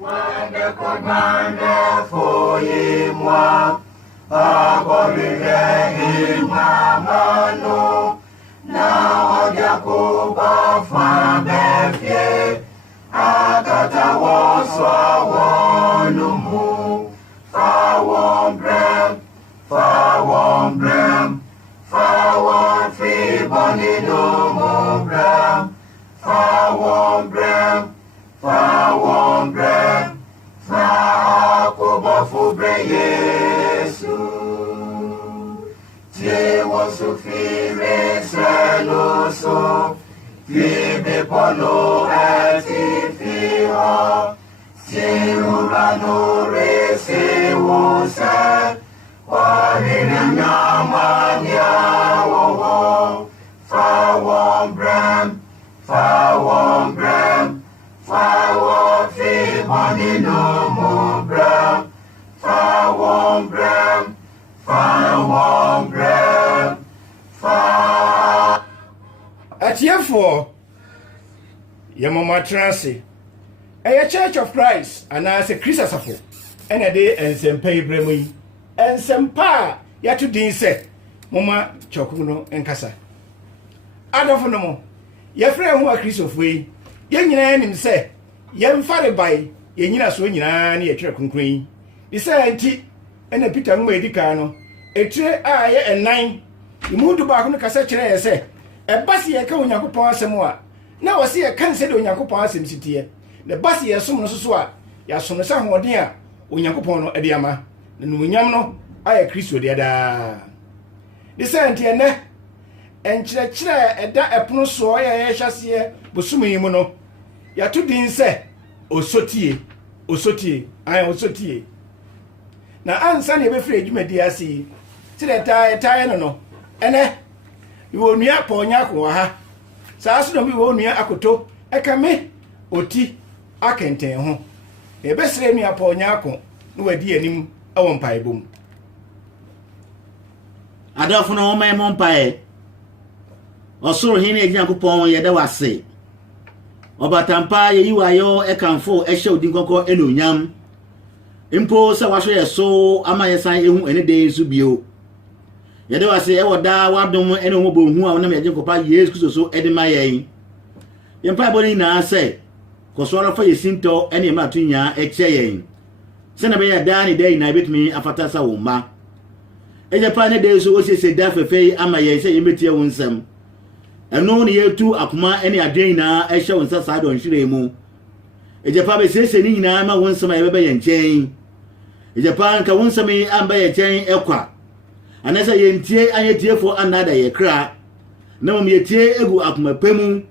Wande kodmande foyi mwa Aborire imamano Na odia kuba fabefye Agata waswa wonumu Fawon brem Fawon fiboni no brem Fawon brem Fa kuba fubre Yesu Ti wosu fire seloso Fibe polo eti fiha Ti urano rese wose Wahiri nyamanya wowo Fawon brem Fawon fiboni no mubra Fawon brem Atiefo Yamama Transi a Church of Christ and as a Christopher and a day and Sempe Bremi and Sempa Yatu Din se Mama Chokuno and Casa Adafonomo Your friend who are Christopher Young him say Yam Father by Yenina swinging on a church queen. The say and a Peter Medicano a tray and 9 you moved to back on the cassette say a bassy a count Yakupa Samoa. Now I see a cancer on Yakupa Sim City. The bassy as soon as Swa, Yasun San Wadia, when Yakupono Ediama, the Nunyamno, I a Christo the other. The Santiana and Chira at that Apnoso, I shall see Busumi Mono. Yatu din say, Osotie, I osotie. Na ansa ne be free adwuma dia si. Ti da tai no. Ene you will nua pa onya ko ha. Sa aso no bi wo nua akoto e ka me oti akenten ho. E be sire nua pa onya ko no wadi anim e won pai bom. Adafo no wo mai mon pai. Osoro hin e Nyankopon ye da wase. Obatampa ye yiwayo e kanfo e hye odin kokko enonyam. Impo se washo ye so ama ye san ehu ene de su bio. Ye de wase e woda wadom ene ho bohu a wonam ye Nkopa Yesu Kristo so e de mayen. Ye mpa boni na se kosoro fa ye sinto ene ma tunya e kye yen. Se na be ya da ni de na betumi afata sa wo ma. E je pa ne de so o se da fefe ama ye se ye metie wonsam. Eno ne yetu akoma ene adwen na ehye wonsa sa do nhire mu ejepa be sese ni nyina ma wonsam ye bebe ye nchen ejepa nka wonsam amba ye chen ekwa anasa ye ntie anyetiefo anada ye kra na mom ye tie egu akoma pemu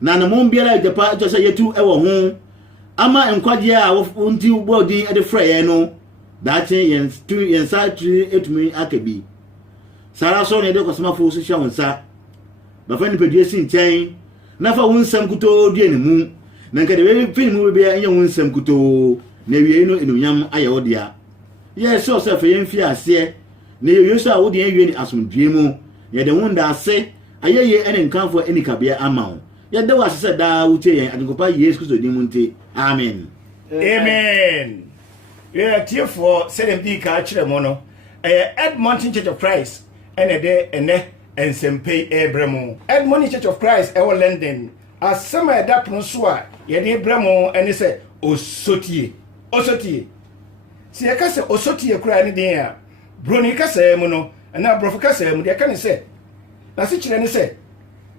na na mom biara ejepa to se yetu ewo ho ama nkwaje a wonti ubodin ede frɛ no da chen yen sa tri etumi akabi sara so ne de kosmafo so hya wonsa bafani pedie sin chen na fa wonsam kuto die ne mu na nka de we fin mu be anya wonsam kuto na wie no enunyam aye odia ye so se fa yen fi ase na ye so a wo de wie ni asomdue mu ye de wonda ase ayeye ene nkanfo eni kabia ama ye de wase se da wutie yen Nkopa Yesu Kristo di mu nti amen ye tiefo sedem di ka kire mo no Edmonton Church of Christ ene de ene Ensempe Ebremo Edmonton Church of Christ ewo London asema da pono so a ye de Ebremo ene se osotie si ye ka se osotie kura ne den a broni ka se mu no na brofo ka se mu de ka ne se na se kire ne se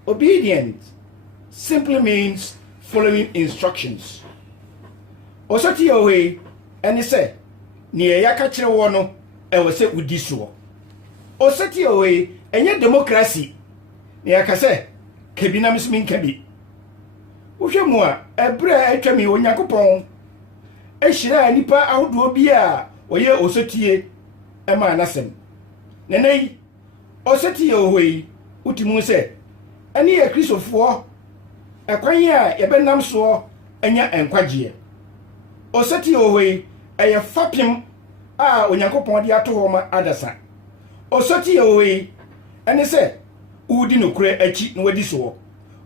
obedience simply means following instructions. Osotie ohe ene se ne ya ka kire wo no ewo se udi so. Osotie ohe enye democracy ne yakase kabina mismin kabi wohwemu a ebre atwami Onyankopon ehira nipa ahodo bia oye osotie ema anasem nenei osotie ohoi utimu se ene ye Kristofo ekwan ya yebenam so enya enkwagye osotie ohoi eye fapim a Onyankopon de ato ho ma adasa osotie ohoi ene se udi nokure achi na wadi so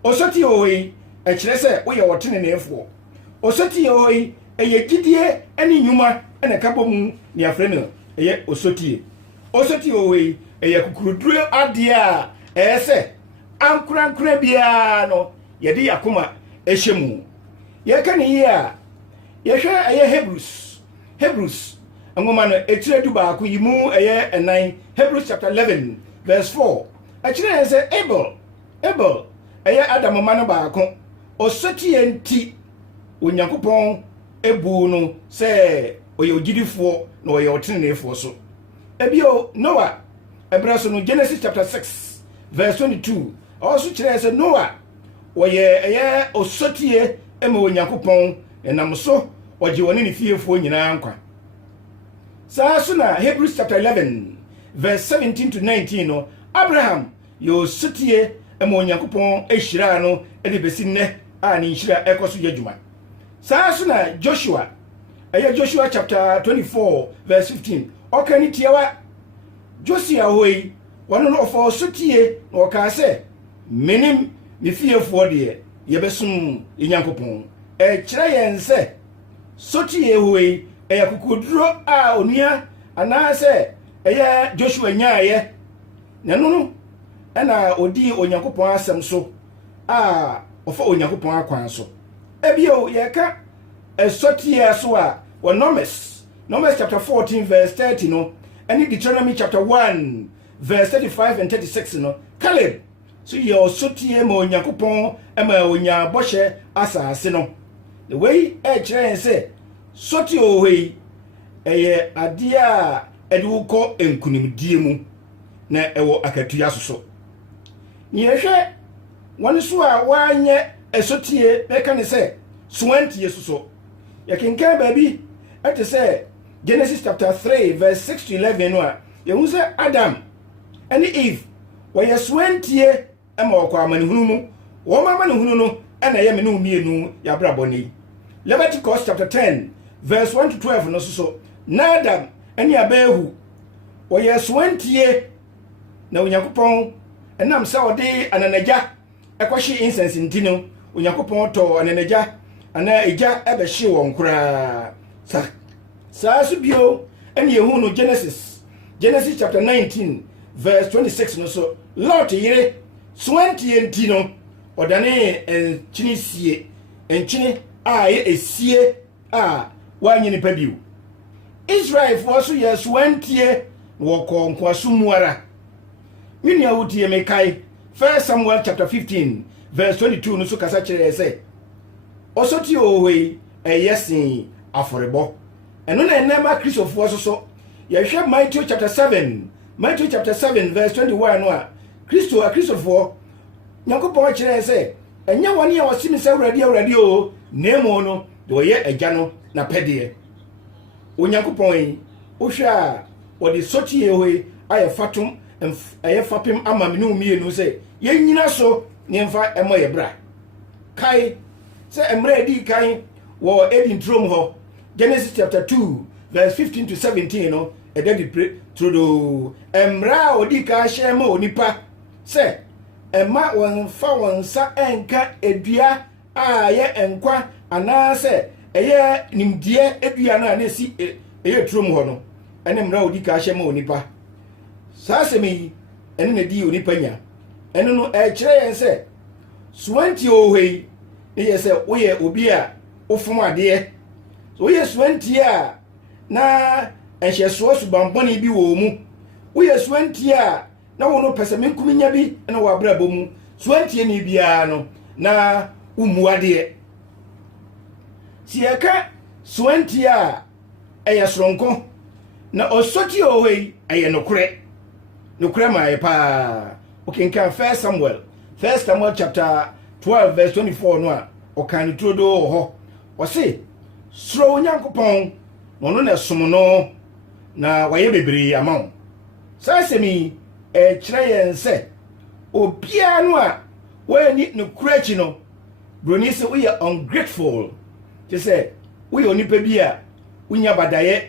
osoti oyi ekire se wo ye wotene nefo osoti oyi ɛyɛ gidie ɛne nnwuma ɛna ka bɔ mu ne afrɛ no ɛyɛ osotie wei ɛyɛ kukuruduro adeɛ a ɛyɛ sɛ ankorankora biara no yɛde yakoma ɛhyɛ mu yɛka ne yie a yɛhwɛ ɛyɛ Hebrews nwoma no etire du baako yi mu ɛyɛ ɛnan Hebrews chapter 11 verse 4 ɛkyerɛ yɛn sɛ Abel ɛyɛ Adam ma no baako osotie nti Onyankopɔn ebu no sɛ ɔyɛ ogidifoɔ na ɔyɛ ɔteneneefoɔ so ebio Noah ɛbrɛ so no Genesis chapter 6 verse 22 ɔso kyerɛ sɛ Noah ɔyɛ ɛyɛ osotie ɛma Onyankopɔn ɛnam so ɔgye wɔne ne fiefoɔ nyinaa nkwa saa so na Hebrews chapter 11 verse 17 to 19 no Abraham yɛ osotie ɛma Onyankopɔn ɛhyira no ɛde bɛsi nnɛ a ne nhyira ɛkɔ so yɛ adwuma saa so na Joshua chapter 24 verse 15 ɔka ne tiawa Josia hoi wɔno no ɔfa osotie na ɔkaa sɛ menim me fiefoɔ deɛ yɛbɛsom Nyankopɔn ɛkyerɛ yɛn sɛ sotie hoi ɛyɛ kokoduro a onua anaasɛ ɛyɛ Joshua nyaayɛ na no ɛna odi Onyankopɔn asɛm so a ɔfa Onyankopɔn akwan so ebio yɛka ɛsotie so a wɔ Numbers chapter 14 verse 30 no ɛne Deuteronomy chapter 1 verse 35 and 36 no Caleb so yɛ osotie ma Onyankopɔn ɛma onya bɔhyɛ asase no the way ɛkyerɛ yɛn sɛ sotie ohoi ɛyɛ adeɛ a ɛde wokɔ nkunimdie mu na ɛwɔ akatua so yɛhwɛ wɔn so a wɔanyɛ ɛsotie bɛka ne sɛ soantie so yɛkenkan baabi ɛte sɛ Genesis chapter 3 verse 6 to 11 no a yɛhu sɛ Adam ɛne Eve wɔyɛ soantie ɛma wɔkɔ amanehunu mu wɔn amanehunu no ɛna ɛyɛ me ne mmienu yɛabrabɔ ne Leviticus chapter 10 verse 1 to 12 no so Nadab ɛne Abihu wɔyɛ soantie na Onyankopɔn ɛnam sɛ ɔde ananagya ɛkɔhye incense nti no Onyankopɔn tɔ ananagya ana egya ɛbɛhye wɔn koraa saa so bio ɛne yɛhu no Genesis chapter 19 verse 26 no so Lot yere soantie nti no ɔdane nkyini a yɛ esie a wanye nipa bio Israelfoɔ so yɛ soantie wɔkɔ nkoaso mu ara menua wotie mekae 1 Samuel chapter 15 verse 22 no so kasa kyerɛ sɛ osotie ohoi ɛyɛ sen afɔrebɔ ɛno na ɛnɛma Kristofoɔ so yɛhwɛ Matthew chapter 7 verse 21 no a Kristofoɔ Nyankopɔn kyerɛ sɛ ɛnyɛ wɔn a wɔsim sɛ awurade o na emu no de wɔyɛ agya no na pɛdeɛ Onyankopɔn yi wohwɛ a wɔde sotie hoi ayɛ fatom ɛyɛ fapem ama me ne mmienu sɛ yɛnyina so nneɛmfa ɛmɔ yɛ bra kae sɛ mmerɛ edi kan wɔ Eden trom hɔ Genesis chapter 2 verse 15 to 17 no ɛda di trodo mmerɛ a odi ka hyɛ ma onipa sɛ ɛma wɔn fa wɔn nsa ɛnka edua a yɛ nkwa anaasɛ ɛyɛ nimdeɛ edua no a na esi ɛyɛ trom hɔ no ɛne mmerɛ a odi ka hyɛ ma onipa saa asɛm yi ɛne na di onipa nya ɛno no ɛkyerɛ yɛn sɛ soantie ohoi ne yɛ sɛ woyɛ obi a wofom adeɛ so woyɛ soantie a na ɛnhyɛsoɔ subanbɔne bi wɔ mu woyɛ soantie a na wo no pɛ sɛ menkuminya bi na wɔabrabɔ mu soantie ne biara no na wommu adeɛ si yɛka soantie a ɛyɛ soronko na osotie ohoi ɛyɛ nokorɛ ma yɛ paa okenkan 1 Samuel chapter 12 verse 24 no a ɔkan ne turodo wɔ hɔ ɔse suro Onyankopɔn na ɔno na som no na wayɛ bebree ama wo saa asɛm yi ɛkyerɛ yɛn sɛ obiara no a wɔani nokora akyi no broni sɛ woyɛ ungrateful te sɛ woyɛ onipa bi a wonya badayɛ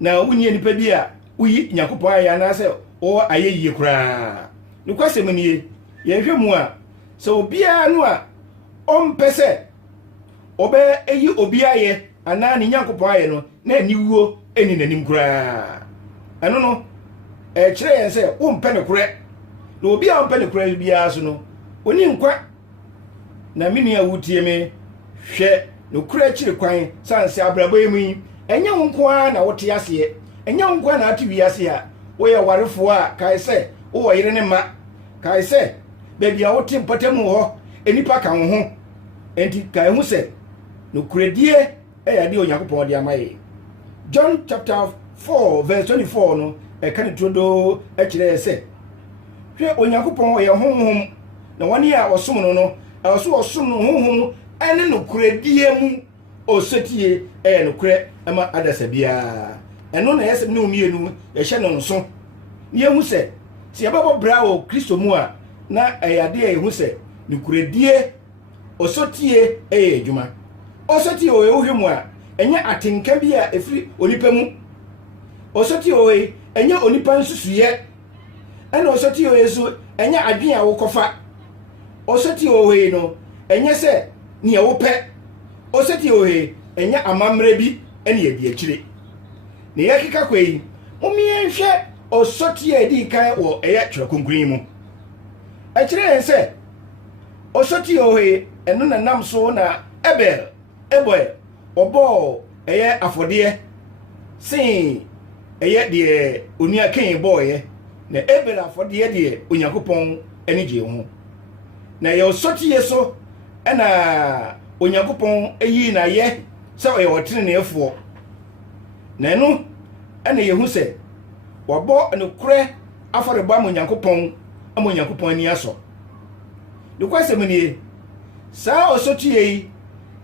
na wonya nipa bi a woyi Nyankopɔn ayɛ anaasɛ ɔwɔ ayɛ yie koraa nokwasɛm nie yɛhwɛ mu a sɛ obiara no a ɔmpɛ sɛ ɔbɛ eyi obi ayɛ ana ne Nyankopɔn ayɛ no na aniwuo eni nanim kura ɛno no kyerɛ yɛn sɛ wompɛ ne korɛ na obi a wompɛ ne korɛ biara so no oni nkwa na mini a wutie me hwɛ no korɛ kyire kwan sanse abrabɔ yi mu yi ɛnyɛ wo nko a na wote aseɛ ɛnyɛ wo nko a na ate wi ase a woyɛ warefo a kae sɛ wo yere ne ma kae sɛ baabi a wote mpɔtamu hɔ enipa ka wo ho enti kae hu sɛ no kuredie ɛyɛ de Onyankopɔn de amaye John chapter 4 verse 24 no ɛka ne todo ɛkyerɛ sɛ hwɛ Onyankopɔn ɔyɛ honhom na wɔne a ɔsom no no ɛwɔ so ɔsom no honhom ɛne no kuredie mu ɔsotie ɛyɛ no kurɛ ɛma adasa biara ɛno na yɛsɛ ne omienu yɛhyɛ no nso ne yɛhu sɛ sɛ yɛbɛbɔ bra wɔ Kristo mu a na ɛyɛ ade a yɛhu sɛ ne kuredie ɔsotie ɛyɛ adwuma ɔsotie ɔyɛ wohwɛ mu a ɛnyɛ atenka bi a ɛfiri onipa mu ɔsotie ɔyɛ ɛnyɛ onipa nsusuyɛ ɛna ɔsotie ɔyɛ so ɛnyɛ adwene a wokɔfa ɔsotie ɔyɛ no ɛnyɛ sɛ nea wopɛ ɔsotie ɔyɛ ɛnyɛ amammerɛ bi ɛne yɛdi akyire ne yɛkeka kɔ yi momiɛnhwɛ ɔsotie a ɛdi kan wɔ ɛyɛ twerɛ kronkron mu ɛkyerɛ yɛn sɛ ɔsotie ɔyɛ ɛno na nam so na Abel ɔbɔɔ ɛyɛ afɔdeɛ sen ɛyɛ deɛ onua Kain bɔɔyɛ na Abel afɔdeɛ deɛ Onyankopɔn ani gye ho na yɛ ɔsotie so ɛna Onyankopɔn ayi na yɛ sɛ ɔyɛ ɔteneneefoɔ na ɛno ɛna yɛhu sɛ wabɔ no korɛ afɔrebɔ ama Onyankopɔn ani asɔ ne kwasɛm nie saa ɔsotie yi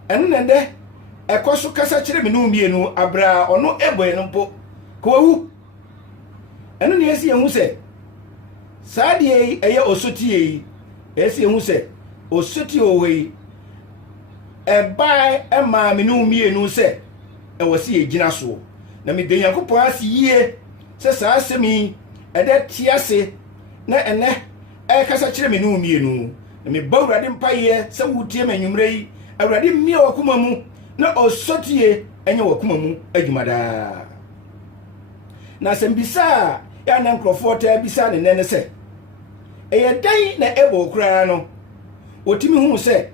ɛno na ndɛ ɛkɔ so kasa kyerɛ me no mmienu abra ɔno Abel no mpo ka wawu ɛno ne yɛsi yɛhu sɛ saa deɛ yi ɛyɛ ɔsotie yi yɛsi yɛhu sɛ ɔsotie ɔwɔ yi ɛbaa ɛmaa me no mmienu sɛ ɛwɔ sɛ yɛgyina so na mede Nyankopɔn ase yie sɛ saa asɛm yi ɛdɛ te ase na ɛnɛ ɛkasa kyerɛ me no mmienu na meba Awurade mpayɛ sɛ wotie me anwummerɛ yi Awurade mmea wakoma mu na ɔsotie ɛnyɛ wakoma mu adwuma daa na asɛm bisa a yɛana nkurɔfoɔ taa bisa ne nɛ sɛ ɛyɛ dan na Abel koraa no wɔtumi hu sɛ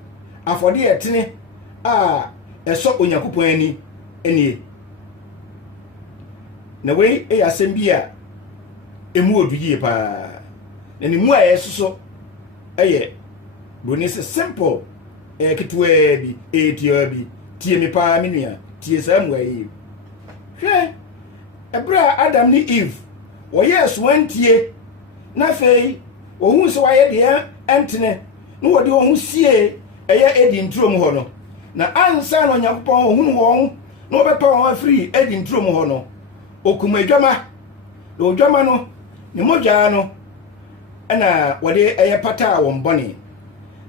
afɔdeɛ ɛtene a ɛsɔ Onyankopɔn ani ɛnie na wei ɛyɛ asɛm bi a ɛmu ɔdu yie paa na ne mu a ɛsoso ɛyɛ broni sɛ simple ketewa bi etia bi tie me paa me nua tie saa mu ayi hwɛ ɛbrɛ a Adam ne Eve wɔyɛ soantie na afei wɔhu sɛ wɔayɛ deɛ ɛntene na wɔde wɔn ho sie ɛyɛ edi nturom hɔ no na ansa na Onyankopɔn ohunu wɔn na wɔbɛpa wɔn afiri edi nturom hɔ no okum adwama na odwama no ne mogya no ɛna wɔde ɛyɛ pata wɔn bɔne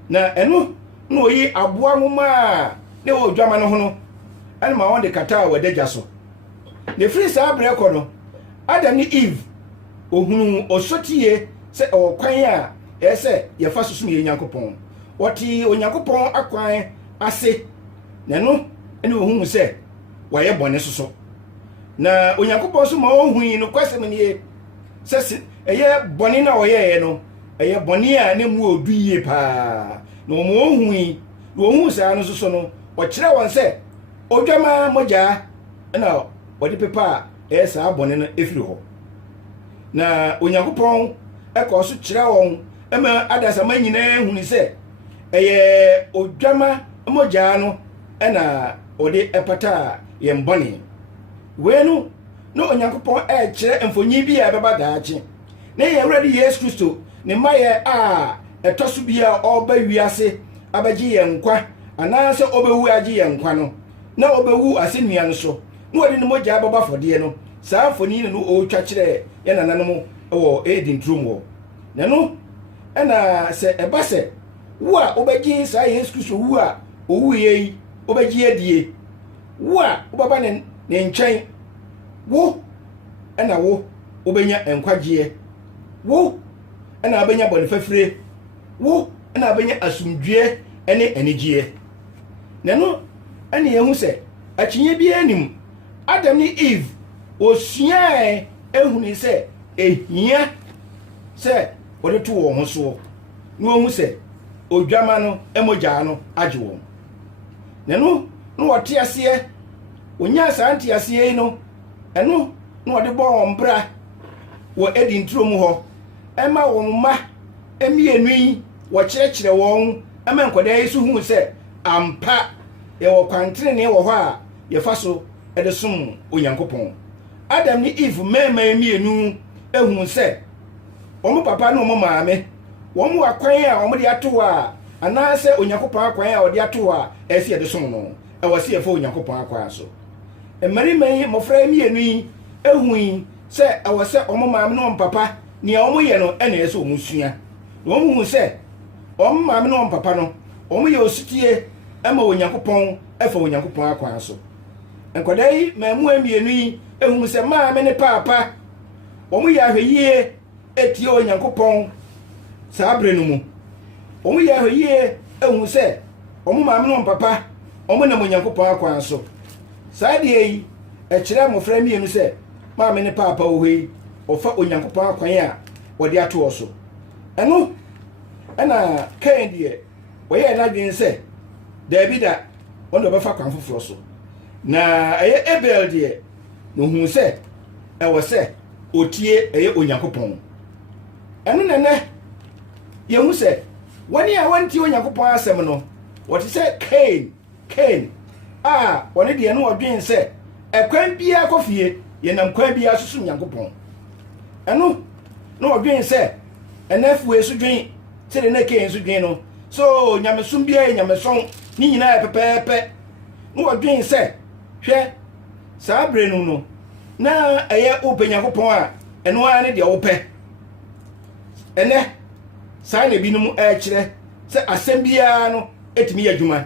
na ɛno na oyi aboa nwoma a ne wɔ odwama no ho no ɛna ma wɔn de kata a wɔdagya so ne firi saa brɛ kɔ no Adam ne Eve ohunu ɔsotie sɛ ɛwɔ kwan a ɛyɛ sɛ yɛfa sosom yɛ Nyankopɔn wɔte Onyankopɔn akwan ase na ɛno ɛne ohunu sɛ wɔyɛ bɔne soso na Onyankopɔn so ma ɔhui no kwasɛm nie sɛ ɛyɛ bɔne na ɔyɛɛ no ɛyɛ bɔne a ne mu ɔdu yie paa na ɔmo ohui na ohun saa no soso no ɔkyerɛ wɔn sɛ odwama mogya na wɔde pepa a ɛyɛ saa bɔne no efiri hɔ na Onyankopɔn ɛkɔ so kyerɛ wɔn ɛma adasama nyinaa huni sɛ ɛyɛ odwama mogya no ɛna ɔde ɛpata yɛn bɔne wei no na Onyankopɔn ɛkyerɛ mfonyin bi a ɛbɛba daakye na yɛn Awurade Yesu Kristo ne mayɛ a ɛtɔ so bi a ɔba wiase abɛgye yɛn nkwa anaasɛ ɔbɛwu agye yɛn nkwa no na ɔbɛwu asɛnnua no so na wɔde ne mogya bɛba fɔdeɛ no saa mfonin no ɔretwa kyerɛ yɛn nananom ɛwɔ ɛdi nturom wɔ na no ɛna sɛ ɛba sɛ wo a wobɛgye saa Yesu Kristo wu a ɔwu yɛ yi wobɛgye adie wo a wobɛba ne nkyɛn wo ɛna wo wobɛnya nkwagyeɛ wo ɛna wobɛnya bɔne fafire wo ɛna wobɛnya asomdwoe ɛne anigyeɛ na no ɛne yɛhu sɛ akyinnye bi anim Adam ne Eve osuae ehuni sɛ ehia sɛ wɔde to wɔn ho so na wɔn hu sɛ odwama no emogya no agye wɔn nenu no wɔte aseɛ onya santi aseɛ no ɛno no wɔde bɔ wɔn bra wɔ edi nturo mu hɔ ɛma wɔn ma emienu yi wɔkyerɛkyerɛ wɔn ɛma nkɔdaa yi so hu sɛ ampa yɛwɔ kwantrene wɔ hɔ a yɛfa so ɛde som Onyankopɔn Adam ne Eve mɛɛma emienu ehun sɛ wɔn papa ne wɔn maame wɔn akwan a wɔn de ato a anaasɛ Onyankopɔn akwan a wɔde ato a ɛsi yɛde som no ɛwɔ se yɛfa Onyankopɔn akwan so mmarima yi mmɔfra emienu yi ehun sɛ ɛwɔ sɛ wɔn maame ne wɔn papa nea wɔn yɛ no ɛna ɛsɛ wɔn sua wɔn hu sɛ wɔn maame ne wɔn papa no wɔn yɛ osutie ɛma Onyankopɔn ɛfa Onyankopɔn akwan so nkɔdaa yi maamu emienu yi ehun sɛ maame ne papa wɔn yɛ ahwɛyie etie Onyankopɔn saa bere no mu wɔn yɛ ahwɛyie ehun sɛ wɔn maame ne wɔn papa wɔn nam Onyankopɔn akwan so saa deɛ yi ɛkyerɛ mmɔfra mmienu sɛ maame ne papa wɔ hɔ yi ɔfa Onyankopɔn akwan a wɔde ato wɔ so ɛno ɛna Kain deɛ wɔyɛ n'adwene sɛ daabi da wɔn de ɔbɛfa kwan foforɔ so na ɛyɛ Abel deɛ na ohun sɛ ɛwɔ sɛ otie ɛyɛ Onyankopɔn ɛno nɛnɛ yɛhu sɛ wɔne a wɔntie Onyankopɔn asɛm no wɔte sɛ Kain a wɔne deɛ no wɔdwen sɛ ɛkwan biara kɔ fie yɛnam kwan biara susu Onyankopɔn ɛno na wɔdwen sɛ ɛnɛfue so dwen sɛde na Kain so dwen no so nyamesom biara nyamesom ne nyinaa pɛpɛɛpɛ na wɔdwen sɛ hwɛ saa bere no na ɛyɛ wopɛ Nyankopɔn a ɛno ara ne deɛ wopɛ ɛnɛ saa na binom ɛkyerɛ sɛ asɛm biara no etimi yɛ adwuma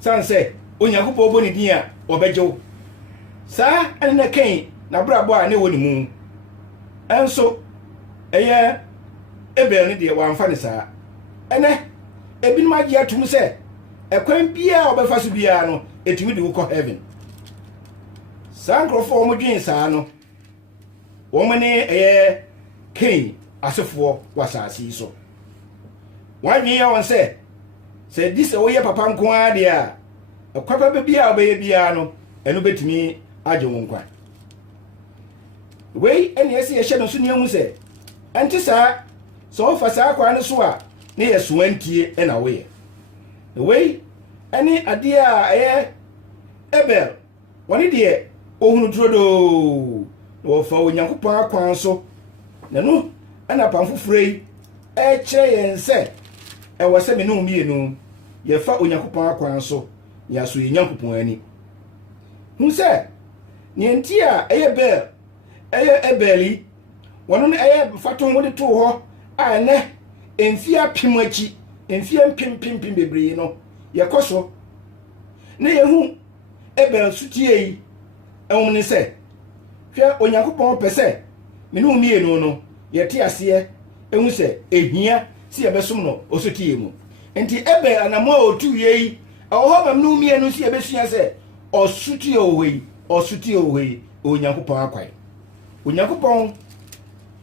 san sɛ Onyankopɔn bɔ ne din a ɔbɛgyew saa ɛne na Kain na brabɔ a ne wɔ ne mu ɛnso ɛyɛ Abel ne deɛ wɔamfa ne saa ɛnɛ ebinom agye atum sɛ ɛkwan biara ɔbɛfa so biara no etimi de wokɔ heaven saa nkurɔfoɔ wɔn dwen saa no wɔn ne ɛyɛ Kain asefoɔ wɔ asase yi so wɔn adwene yɛ wɔn sɛ di sɛ wɔyɛ papa nko ara deɛ a ɛkwapa biara ɔbɛyɛ biara no ɛno bɛtumi agye wɔn nkwa wei ɛne ɛsɛ yɛhyɛ no so ne ehu sɛ ɛnte saa sɛ wɔfa saa akwa no so a ne yɛ soantie ɛna wɔyɛ wei ɛne adeɛ a ɛyɛ Abel wɔne deɛ ohunu turodoo na wɔfa Onyankopɔn akwan so na no ɛna pam foforɔ yi ɛkyerɛ yɛn sɛ ɛwɔ sɛ me ne mmienu yɛfa Onyankopɔn akwan so yɛaso yɛ Nyankopɔn ani hu sɛ ne nti a ɛyɛ Abel yi wɔno no ɛyɛ mfato ho de too hɔ a ɛnɛ mfie apem akyi mfie mpempem bebree no yɛkɔ so na yɛhu Abel sutie yi ɛwom ne sɛ hwɛ Onyankopɔn pɛ sɛ me ne mmienu no yɛte aseɛ ehu sɛ ehia si yɛbɛsom no osotie mu enti Abel anamo a otu yi ɛwɔ hɔ bam ne mmienu si yɛbɛsua sɛ ɔsutie wɔ yi Onyankopɔn akwan Onyankopɔn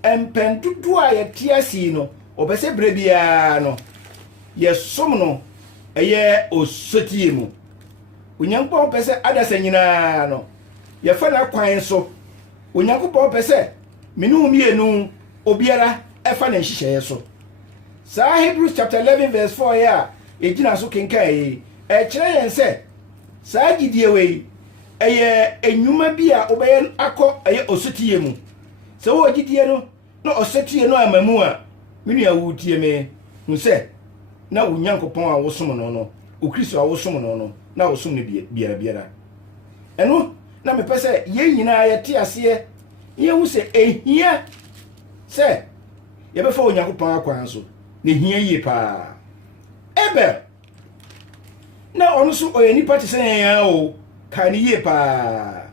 ɛmpɛn dodo a yɛte ase no ɔbɛsɛ bere biara no yɛsom no ɛyɛ osotie mu Onyankopɔn pɛ sɛ adasa nyinaa no yɛfa na kwan so Onyankopɔn pɛ sɛ me ne mmienu obiara ɛfa na nhyehyɛeɛ so saa Hebrews chapter 11 verse 4 a ɛgyina so kenkan yi ɛkyerɛ yɛn sɛ saa gidie wei ɛyɛ enwuma bi a wobɛyɛ akɔ ɛyɛ osotie mu sɛ wo gidie no na osotie no amamu a me nua wo tie me hu sɛ na wo Nyankopɔn a wosom no o Kristo a wosom no na wosom no biara ɛno na mepɛ sɛ yɛn nyinaa yɛte aseɛ yɛhu sɛ ehia sɛ yɛbɛfa Onyankopɔn akwan so na ehia yie paa Abel na ɔno so ɔyɛ nipa te sɛ yɛn o ka ne yie paa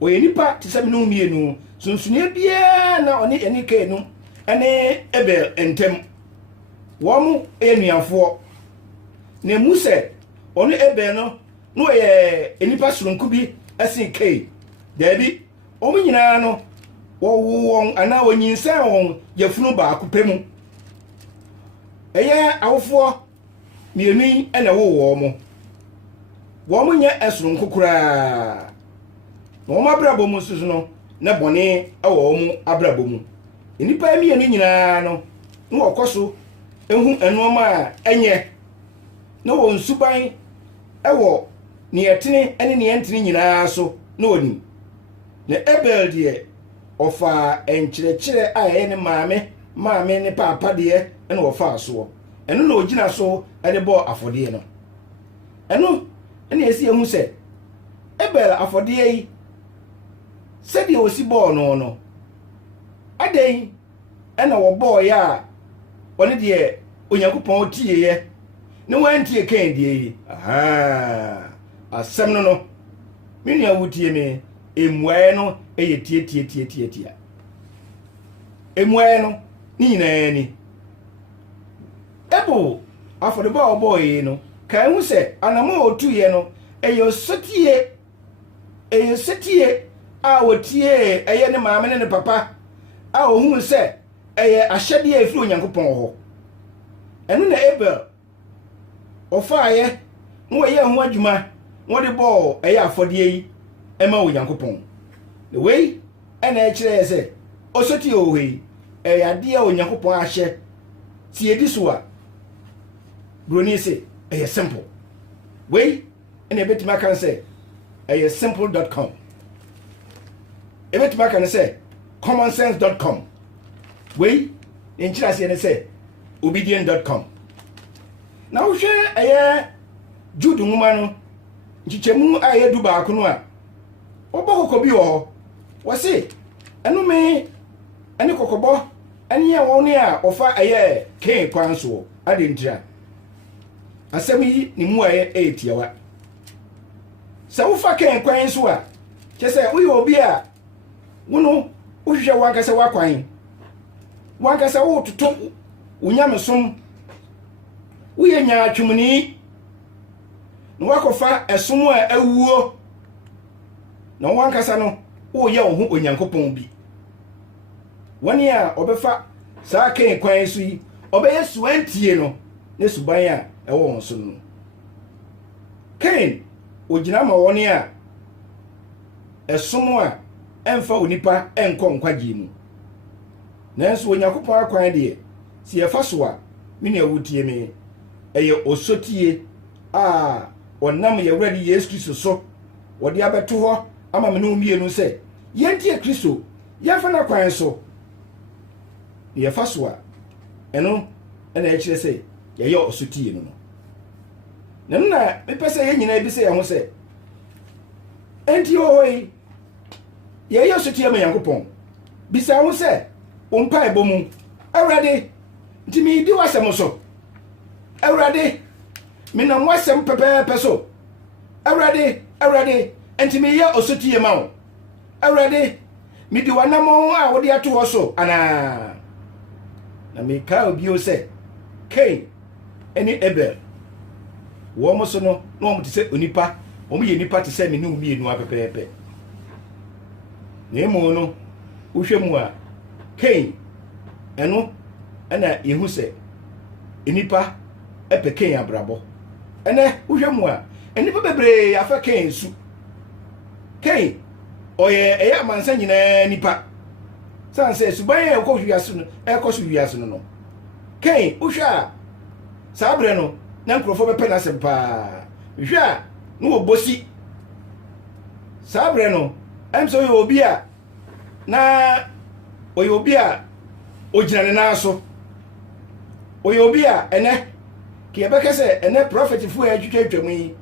ɔyɛ nipa te sɛ me no mmienu sunsunie biara na ɔne ɛne Kain no ɛne Abel ntɛm wɔn ɛyɛ nuafoɔ na mu sɛ ɔno Abel no no ye enipa soronko bi asin Cain dabi omu nyina no won ana wonyinsan won yafunu ba akopemu eye awofo mienu ena wo mo nya esoronko kura no mo abrabo mu susu no na bone awo mu abrabo mu enipa mienu nyina no no okoso ehu enoma enye no won suban ewo ne yetene ene ne yentene nyina so no oni na Abel de ofa enkyerɛkyerɛ a ɛyɛ ne maame ne papa de ene ofa so eno na ogina so ene bɔ afɔde no eno ene esi ehu sɛ Abel afɔde yi sɛdeɛ osi bɔ no adɛn ena wo bɔ ya ɔne de Onyankopɔn tie ye ne wantie Cain de yi asɛm no menu awutie me emwae no eye tie emwae no ni nyina ni ebo afɔde ba ɔbɔ yi no ka hu sɛ anamo otuye no eye setie a wotie eye ne maame ne papa a ohun sɛ eye ahyɛde afiri Onyankopɔn hɔ ɛno na Abel ɔfaaye no ye ho adwuma no de bɔ eye afɔde yi ema Onyankopɔn the way ɛna ɛkyerɛ sɛ osotie ohwe eye ade a Onyankopɔn ahyɛ tie di so a broni sɛ eye simple way ɛna betima kan sɛ eye simple.com betima kan sɛ commonsense.com way nkyira sɛ ne sɛ obedient.com na wohwɛ ɛyɛ Jude nwoma no nchichemu a yɛ du baako no a obɔ kokobi wɔ wɔse enome ene kokobɔ ene yɛ wɔn ne a ɔfa ɛyɛ Cain kwan so ade ntira asɛm yi ne mu ayɛ etiawa sɛ wofa Cain kwan so a kyɛ sɛ woyɛ obi a wono wohwehwɛ wankasa wakwan wankasa wo toto wonyamesom woyɛ nyaatwumni na wakofa esom a awuo na wankasa no woyɛ wo ho Onyankopɔn bi woni a obefa saa Cain kwan so yi obɛyɛ suantie no ne suban a ɛwɔ wɔn so no Cain ogina ma woni a esom a ɛmfa onipa ɛnkɔ nkwagye mu nanso Onyankopɔn akwan de si ɛfa so a mene awutie me ɛyɛ osotie a ɔnam yɛwurade Yesu Kristo so wɔde abeto hɔ ama me no mienu sɛ yɛntie Kristo yɛfa na kwan so yɛfa so a ɛno ɛna ɛkyerɛ sɛ yɛyɛ osotie no na no na mepɛ sɛ yɛ nyina bi sɛ yɛho sɛ enti hoi yɛyɛ osotie ma Nyankopɔn bisa ho sɛ ompa ebo mu awurade ntimi di wasɛm so awurade minam wasɛm pɛpɛɛpɛ so awurade ntimi yɛ osotie ma wo awurade midi wanamɔ a wode ato hɔ so ana na meka obio sɛ Cain ene Abel wo mo so no na wo mo te sɛ onipa wo mo yɛ nipa te sɛ me ne umienu apɛpɛɛpɛ na emu no wohwɛ mu a Cain eno ɛna yehu sɛ enipa ɛpɛ Cain abrabɔ ɛnɛ wohwɛ mu a enipa bebree afa Cain su Cain ɔyɛ ɛyɛ amansa nyinaa nipa san sɛ suban yɛ kɔ hwiase no ɛkɔ so hwiase no Cain wohwɛ a saa bre no na nkrofo bɛpɛ na asɛm paa hwɛ a no wɔ bosi saa bre no ɛm sɛ ɔyɛ obi a na ɔyɛ obi a ogyina ne nan so ɔyɛ obi a ɛnɛ ke yɛbɛkɛ sɛ ɛnɛ prophetfo a atwitwa atwam yi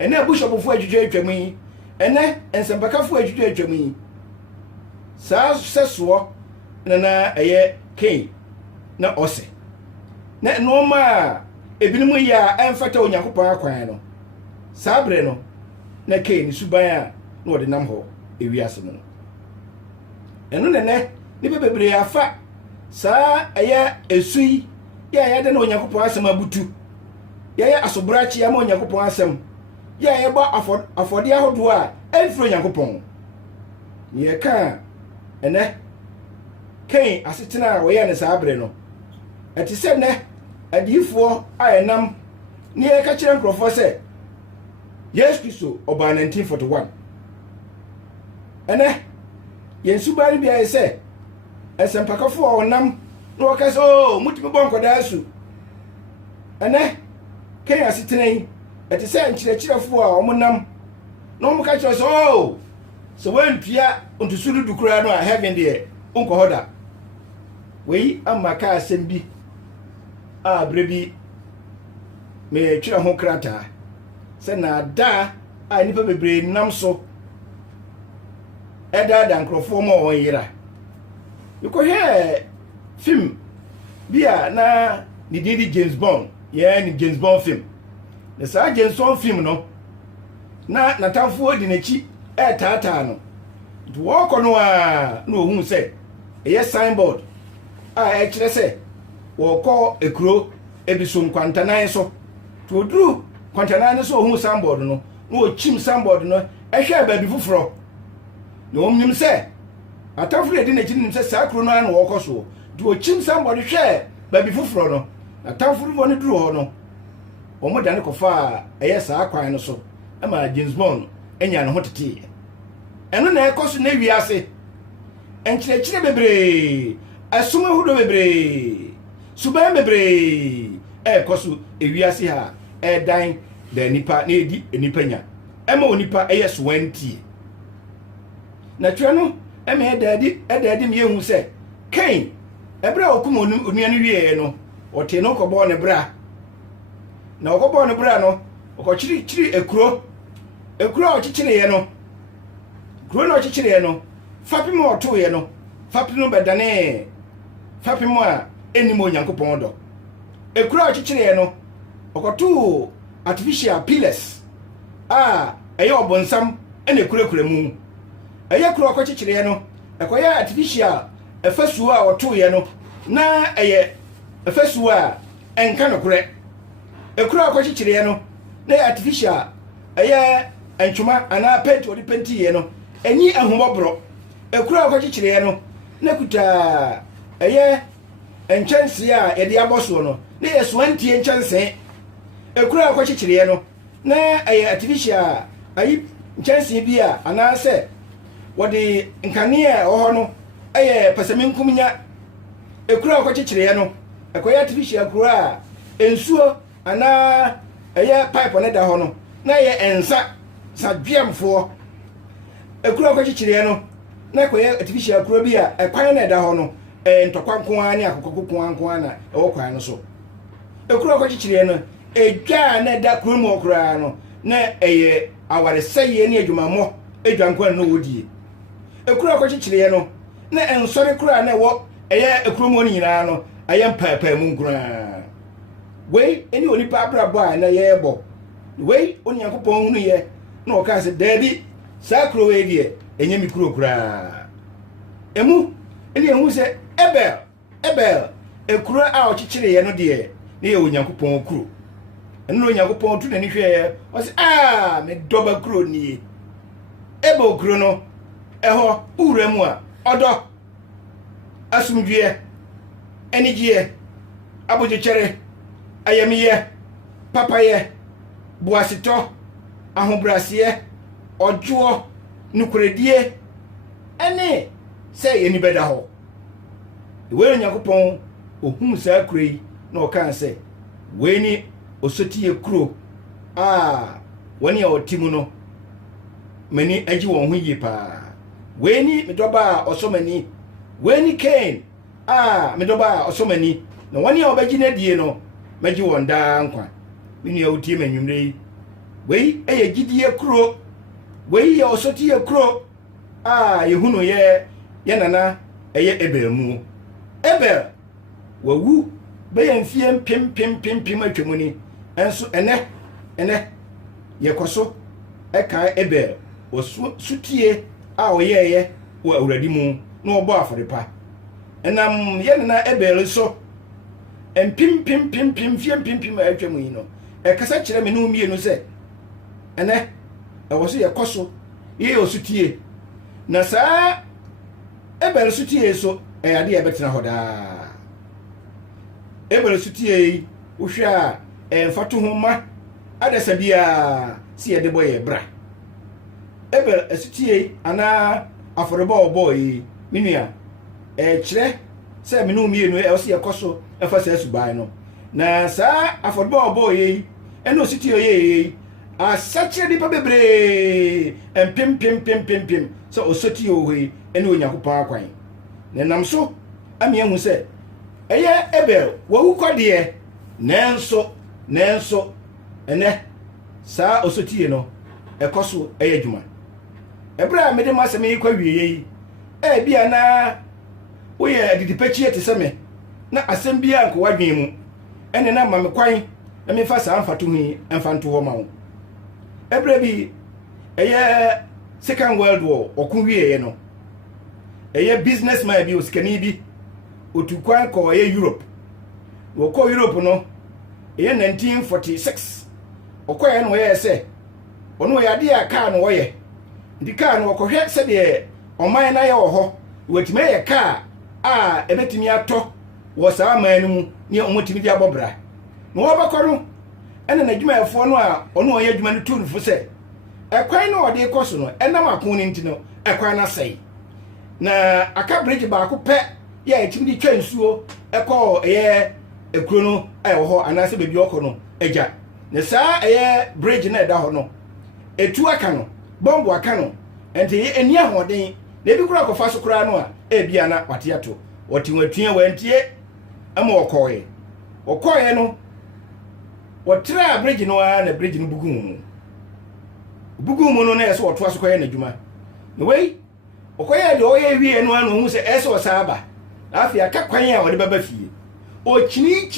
ɛnɛ bishopfo a atwitwa atwam yi ɛnɛ nsɛmpakafo a atwitwa atwam yi saa sɛsoɔ na ɛyɛ Cain na ɔsɛ na noma a ebinom yi a ɛmfata Onyankopɔn akwan no saa bre no na Cain suban a na ɔde nam hɔ ewiase no ɛno nene ne bebree afa saa ɛyɛ esui yɛ yɛde na Onyankopɔn asɛm abutu yɛyɛ asobrachi ama Onyankopɔn asɛm ya yɛbɔ afɔde ahodoɔ a ɛmfiri Nyankopɔn yɛ ka ɛnɛ Cain asetena a wɔyɛ ne saa bere no ɛte sɛ nɛ adiyifoɔ a ɛnam ne yɛka kyerɛ nkurɔfoɔ sɛ Yesu Kristo ɔbaa 1941 ɛnɛ yɛn suba no biara sɛ ɛsɛmpakafoɔ a wɔnam na wɔka sɛ o mutumi bɔ nkɔdaa su ɛnɛ Cain asetena yi ɛte sɛ nkyerɛkyerɛfoɔ a wɔn nam na wɔn ka kyerɛ sɛ o sɛ wɔntua ntusuru du koraa no a heaven deɛ nkɔ hɔ da wei ama ka asɛm bi a bere bi me twere ho krataa sɛ na da a nipa bebree nam so ɛda nkurɔfoɔ ma wɔn yera yɛkɔhwɛ film bi a na ne din di James Bond yɛn ne James Bond film na saa James Bond film no na natamfoɔ di n'akyi ɛtaataa no nti wɔkɔ no a na ohun sɛ ɛyɛ signboard a ɛkyerɛ sɛ wɔkɔ ekuro ebi so nkwantanan so to oduru nkwantanan no so ohun signboard no na wɔkyim signboard no ɛhwɛ baabi foforɔ na wɔn nim sɛ atamfoɔ di n'akyi nim sɛ saa kuro no ana wɔkɔ so to wɔkyim signboard hwɛ baabi foforɔ no atamfoɔ no duru hɔ no wɔn da ne kɔfa a ɛyɛ saa kwan no so ama James Bond anya ne ho tete ɛno na ɛkɔ so na wiase enkyerɛkyerɛ bebree asom ahodo bebree suban bebree ɛkɔ so ewiase ha ɛdan da nipa na edi nipa nya ɛma onipa ɛyɛ sowantie na twɛ no ɛma ɛdaadi me ehu sɛ Cain ɛbrɛ a okum onua no wie no ɔte no kɔbɔ ne bra na ɔkɔbɔ ne bra no ɔkɔkyiri ekuro a ɔkyekyere no kuro na ɔkyekyere no fapem a ɔtoeɛ no fapem no bɛdane fapem a ɛnim Onyankopɔn dɔ ekuro a ɔkyekyere no ɔkɔtoo artificial pillars a ɛyɛ ɔbɔnsam ɛna ekurakura mu ɛyɛ kuro a ɔkɔkyekyere no ɛkɔyɛ artificial ɛfasuo a ɔtoeɛ no na ɛyɛ ɛfasuo a ɛnka nokorɛ ekuro a ɔkɔkyekyere no na ɛyɛ artificial ɛyɛ ntwoma anaa penti ɔde pentiiɛ no ɛnyi ahomɔborɔ ekuro a ɔkɔkyekyere no na kuta ɛyɛ nkyɛnsee a yɛde abɔ soɔ no na yɛ soantie nkyɛnsee ekuro a ɔkɔkyekyere no na ɛyɛ artificial ayi nkyɛnsee bi a anaasɛ wɔde nkanea a ɛwɔ hɔ no ɛyɛ pasamenkumnya ekuro a ɔkɔkyekyere no ɛkɔyɛ artificial kuro a nsuo anaa ɛyɛ pipe ne da hɔ no na yɛ nsa sadwemfoɔ ekuro a ɔkɔkyekyere no na ɛkɔyɛ artificial kuro bi a ɛkwan na ɛda hɔ no ntɔkwa nkoa ne akokɔ nkoa na ɛwɔ kwan no so ekuro a ɔkɔkyekyere no edwa na ɛda kuro mu ɔkora no na ɛyɛ awaresɛyɛ ne adwumammɔ adwankwa no wɔdie ekuro a ɔkɔkyekyere no na nsɔre kuro a na ɛwɔ ɛyɛ ekuro mu nyinaa no ayɛ mpaapaa mu nkura wei ɛne onipa abrabɔ a na yɛbɔ wei Onyankopɔn hunu yɛ na ɔka sɛ daabi saa kuro wei deɛ ɛnyɛ mi kuro koraa emu ɛne ɛhu sɛ Ebel ekuro a ɔkyekyere yɛ no deɛ ne yɛ Onyankopɔn kuro ɛno na Onyankopɔn tu n'ani hwɛ ɔsɛ me dɔba kuro nie Ebel kuro no ɛhɔ wura mu a ɔdɔ asomdwie anigyeɛ abogyekyere ayamiyɛ papayɛ boasetɔ ahobraseɛ ɔdwoɔ nukuredie ɛne sɛ yɛni bɛda hɔ wei Onyankopɔn ohum saa kuro yi na ɔka sɛ wei ni osotie kuro a wɔne a ɔte mu no mani agye wɔn ho yie paa wei ni medɔba a ɔsɔmani wei ni Cain a medɔba a ɔsɔmani na wɔne a ɔbɛgye n'adie no mɛgye wɔn daa nkwa me nua wotie m'anwummerɛ yi wei ɛyɛ gyidie kuro wei yɛ ɔsotie kuro a yɛhunu yɛ nana ɛyɛ Ebel mu Ebel wawu bɛyɛ mfie mpem atwamu ni ɛnso ɛnɛ yɛkɔ so ɛka Ebel wɔsutie a ɔyɛɛyɛ wɔ Awurade mu na ɔbɔ afɔrepa ɛnam yɛ nana Ebel so mpim fie mpim atwamu yi no ɛkasa kyerɛ me no mmienu sɛ ene e wo so ye koso ye osutie na saa ebere sutie so e ade e betena hoda ebere sutie wo hwe a emfato homa adasa bia si ye de boye bra ebere sutie ana aforebo boy minua kire se menu mienu e wo se ye koso e fa se suban no na saa aforebo boy eno sutie ye asakire dipa bebre empem so osoti owe ene onyakopa akwan na nam so ame ahu se eye ebel wo kwade nanso ene saa osoti no ekoso eye dwuma ebra me de maseme kwa wieye bia na wo ye adidipachi ete seme na asem bia nko wadwen mu ene na mame kwan na me fa saa mfato hu emfanto ho ma wo ebra bi eye Second World War okunwiye no eye businessman bi osikani bi otukwan ko eye Europe wo ko Europe no eye 1946 okoye no ye se ono ya de aka no woye ndi car no okohwe se de oman na ye wo ho wetime ye car a ebetimi ato wo saa man no mu ne omotimi di abobra no wo bakoro ene na dwuma efo no a ono ye dwuma no tunfo se ekwan no ode koso no enam akon nti no ekwan na sei na aka bridge ba ko pe ya etimi di twa nsuo ekọ eye ekuro no ayo ho anase bebi okọ no eja ne saa eye bridge na eda ho no etu aka no bombo aka no enti eni ahoden na ebi kura kofa so kura no a ebia na wate ato wati watue wantie ama okoye no watra bridge no a na bridge no bugu mu no na yeso oto aso koye na dwuma no wei okoye de oye wie no anu hu se eso osaba afi aka kwan a wode baba fie o chini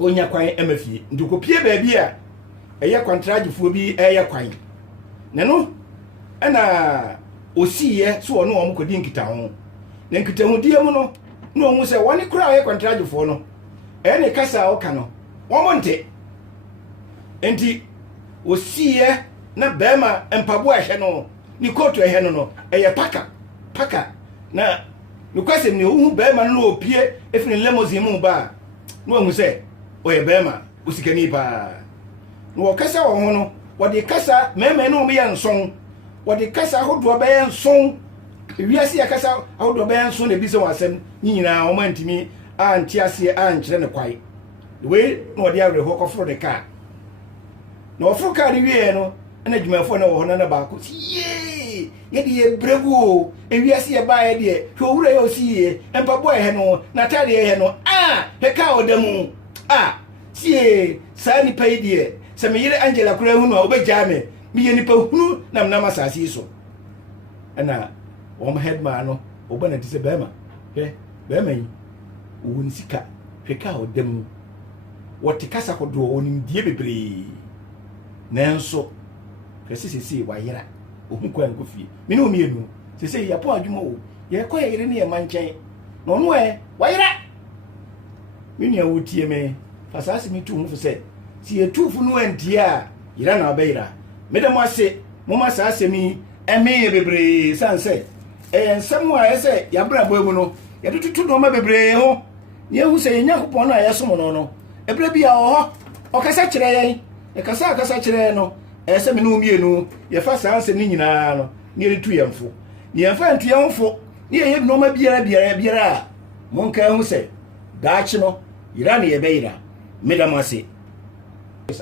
onya kwan emafie ndukopie ba bi a eye contract fuo bi eye kwan ne no na osiye so ono om kodi nkita ho na nkita ho die mu no na ohu se woni kura eye contract fuo no ne kasa o ka no womonte enti osiye na bema empabo ehye no ni koto ehye no eye paka na nukwase ni ohu bema no opie efini limousine mu ba no ohu se oye bema usikani pa no wakasa wo ho no wode kasa meme no me yanson wode kasa hodo ba yanson wiase yakasa hodo ba yanson na bi se wasem nyina o mantimi anti ase ankyere ne kwai we no wode awre ho kofro de ka no ofro ka de wie no na dwumafo na wo ho na ba ko ye ye bregu wiase ye ba ye de hwowura ye osiye empabo ye no na tade ye no he ka odamu sie sani paidie se me yire Angela kura hu no obegya me ye nipa hunu na masasi so na headman no oba na dise bema bema yi won sika hweka odamu wotikasa kodo onim die bebre nanso sisi wayera ohun kwa nkofie me no mienu sisi yapo adwuma wo ye kwa yire ne ye manchen no no wayera mini awutie me fasasi mi tu hu se si etufu no antia yira na obeyira medam ase moma sa asemi eme bebre sanse ensem a ese yabra boemu no yetutu no ma bebre ho ye hu se yakopon na yesom no ebra bia ho okasa kire yen ekasa kire no ese me no mienu ye fa sanse ni nyina no ne retu yemfo ne yemfa ntu yemfo ne ye no ma biara monka hu se daachi no yira ne ye beyira medam ase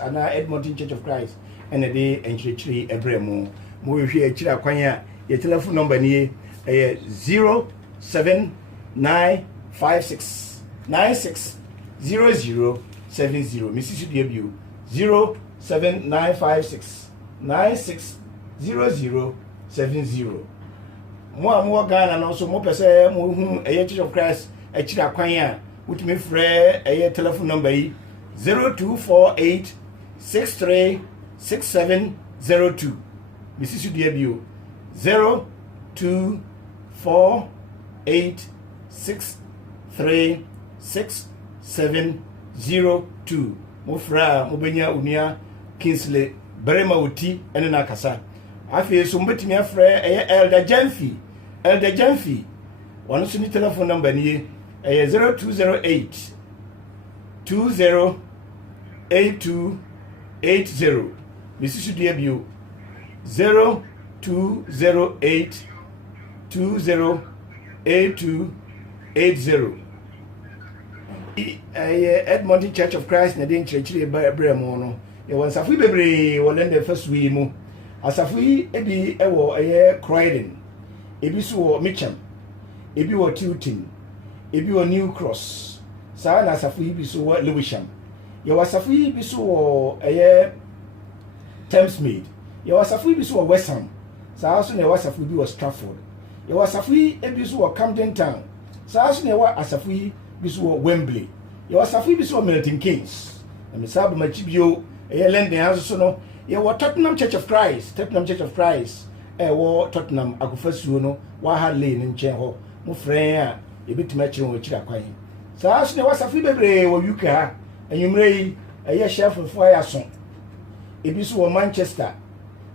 ana Edmonton Church of Christ and a day and chiri ebremu mo hwe akira kwan a ye telephone number ni 07956960070 Mrs. Debut 07956960070 mo Ghana no so mo pese mo hu Church of Christ akira kwan a wutumi frɛ telephone number yi 0248636702 Mrs. Debut 0248636702 mo fra mo benya unia Kingsley Berema Uti ene na kasa afei so mbetimi afrɛ Elder Jamfi one so ni telephone number ni 0208 208280 Mrs. Diabio 0208 208280 Edmonton Church of Christ na den church bremo no ye won safu bebre wolen the first we mu asafu yi ebi ewo Croydon ebi so wo Mitcham ebi wo Tilton ebi wo New Cross sa na asafu yi bi so wo Lewisham ye wasafu yi bi so wo Thamesmead ye wasafu yi bi so wo West Ham sa so na wasafu bi wo Stratford ye wasafu yi ebi so wo Camden Town sa so na wasafu yi bi so wo Wembley ye wasafu yi bi so wo Milton Keynes na misabu machibio London has so no ye wo Tottenham Church of Christ wo Tottenham akufasuo no wa ha lane nche ho mo frɛ a ye betima kire wo kira kwan saa so ne wasafi bebre wo UK ha enyumre yi chef fo ayaso ebi so wo Manchester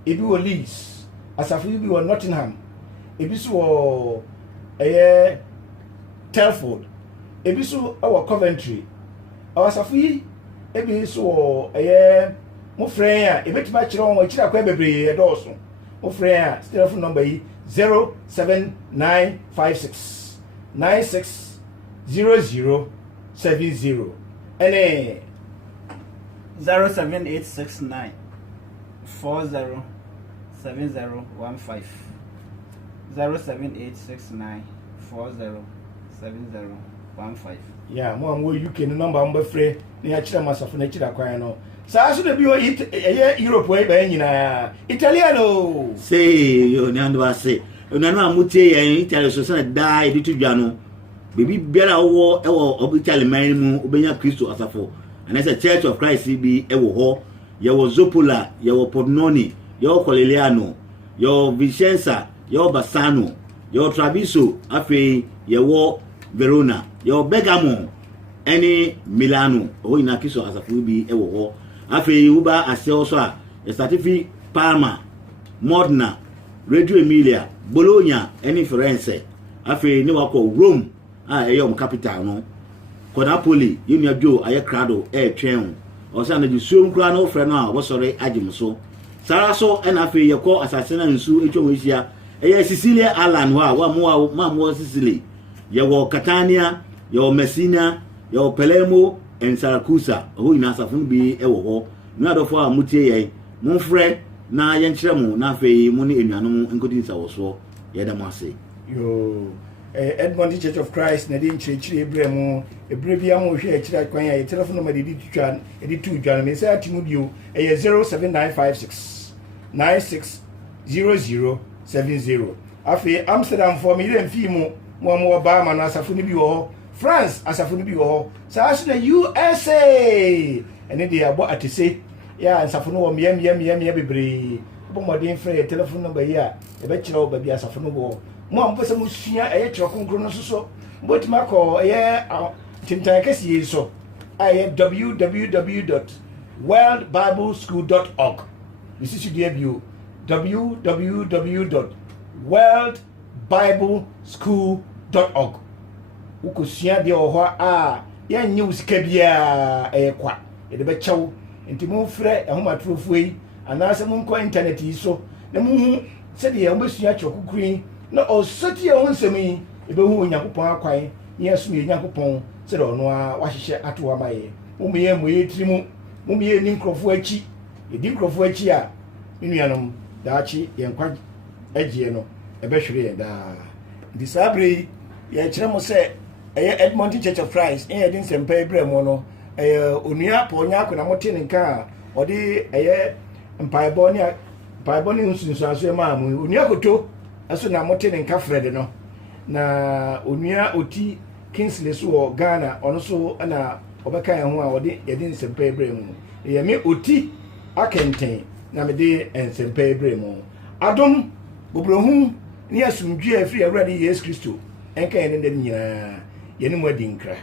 ebi wo Leeds asafi bi wo Nottingham ebi so wo Telford ebi so wo Coventry awasafi ebi so mo frɛ a ebetima kire wo kira kwan bebre edoso mo frɛ a telephone number yi 07956 960070 ene 07869 407015 07869 407015 yeah mo am wo UK no number am befre na ya kire masafo na kire kwan no saa so na bi o Europe we ba nyina Italiano say yo nyando ase onanu amutie yen Italy so sana dai di tudwa no bebi biara wo ewo Italy man mu obenya Kristo asafo anase Church of Christ bi ewo ho ye wo Zopola ye wo Podnoni ye wo Coleliano ye wo Vicenza ye wo Bassano ye wo Treviso afi ye wo Verona ye wo Bergamo eni Milano o ina Kristo asafo bi ewo ho afi uba ase so a Statifi Parma Modena Radio Emilia Bologna eni Firenze afi ni wako Rome eyom capital no ko Napoli yemi adwo aye krado twen o sa na disuom kra no frɛ no a wo sɔre agim so sara so na afi yekɔ asase na nsu etwom ehia Sicilia Island wa mo Sicily ye wo Catania ye wo Messina ye wo Palermo en Siracusa o ina asafun bi ewo ho na adofo a mutie yɛn mo frɛ na yɛnkyerɛ mo na afi mo ne enuanom nkodi nsa wo so yɛda mo ase yo Edmonton Church of Christ na din chire bremo bia mo hwe akira kwan ya telephone number di tutwa edi tu dwan me say atimu bio 07956 960070 afi Amsterdam for me dem fi mo ba ma na asafo ni bi wo France asafo ni bi wo sa so na USA ene dia abo atise ya asafo no wo miem bebre bo modern free telephone number ya e be kire wo ba bi asafo no wo mo am pese mo sua kire konkro no so botima ko tintan kesi so www.worldbibleschool.org this is the www.worldbibleschool.org ukosua de ho a ye nyi usika bia kwa e de be chew enti mo frɛ ahomatrofo yi anase mo nko internet yi so na mo hu se de mo besua kire kokuri na osoti e ho nsɛm yi e be hu Onyankopɔn akwan yesu ye Nyankopɔn se de ono a wahyehyɛ ato amaye mo ye tirimu mo ye ni nkrofo achi e di nkrofo achi a nuanom daachi ye nkwa agie no e be hwere ye da di sabre ye kyerɛ mo se Edmonton Church of Christ in din sempa Ibrahim no onua pa onya akona mote ne nka odi mpaebɔ ne nsunsuaso ma amu onua koto aso na mote ne nka Fred no na onua oti Kingsley so wɔ Ghana ɔno so na ɔbɛka yɛn ho a ɔde yɛde sempa Ibrahim yɛ me oti akenten na me de sempa Ibrahim adom bobrohu ne asumdwe afiri Awurade Yesu Kristo enka yɛn ne nyinaa yɛne mu adi nkra